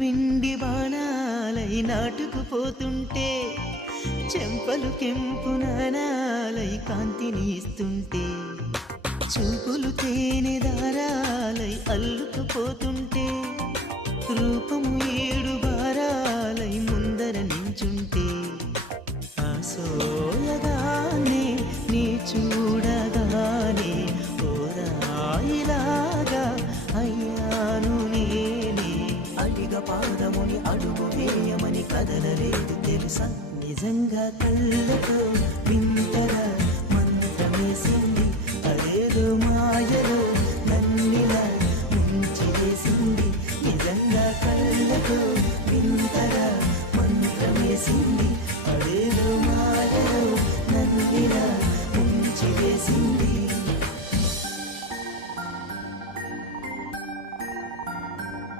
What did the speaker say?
విండి బాణాలై నాటుకుపోతుంటే, చెంపలు కెంపు నాణాలై కాంతిని ఇస్తుంటే, చూపులు తేనె దారాలై అల్లుకుపోతుంటే, రూపము ఏడు వారాలై ముందర నించుంటే, ఆసోయగానే నీ చూడగానే ఓరాయిలాగా అయ్యాను నేనే. అడిగ పాదముని అడుగు వేయమని కదలలేదు తెలుసా, నిజంగా కళ్ళతో వింతగా మంత్రమేసింది, అదేదో మాయలో నన్నిలా ముంచి వేసింది, నిజంగా కళ్ళతో